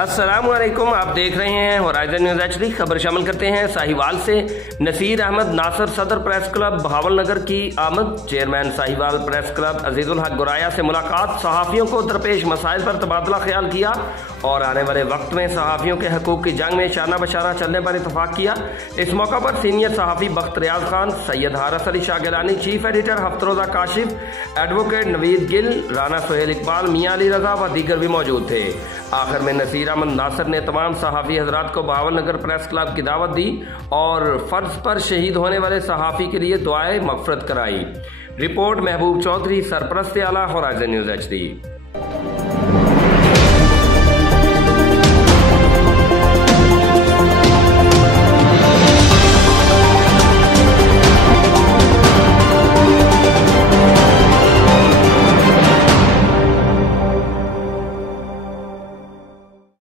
अस्सलामुअलैकुम, आप देख रहे हैं होराइजन न्यूज़ एचडी। खबर शामिल करते हैं साहिवाल से। नसीर अहमद नासर सदर प्रेस क्लब बहावलनगर की आमद। Chairman Sahiwal press club Azizul हक गुराया से मुलाकात। सहाफ़ियों को दरपेश मसाइल पर तबादला ख्याल किया और आने वाले वक्त में सहाफ़ियों के हकूक़ की जंग में शाना बशाना चलने पर इतफाक़ किया। इस मौका पर सीनियर सहाफ़ी बख्त रियाज खान, सैयद हारस अली शाह गिलानी, चीफ एडिटर हफ्तरोज़ा काशिफ, एडवोकेट नवीद गिल, राना सोहेल इकबाल, मियां अली रजा व दीगर भी मौजूद थे। आखिर में नसीर अहमद नासर ने तमाम सहाफ़ी हजरात को बहावलनगर प्रेस क्लब की दावत दी और फ़र्ज पर शहीद होने वाले सहाफ़ी के लिए दुआए मग़फ़िरत कराई। रिपोर्ट महबूब चौधरी, सरपरस्त आला, होराइजन न्यूज़ एचडी।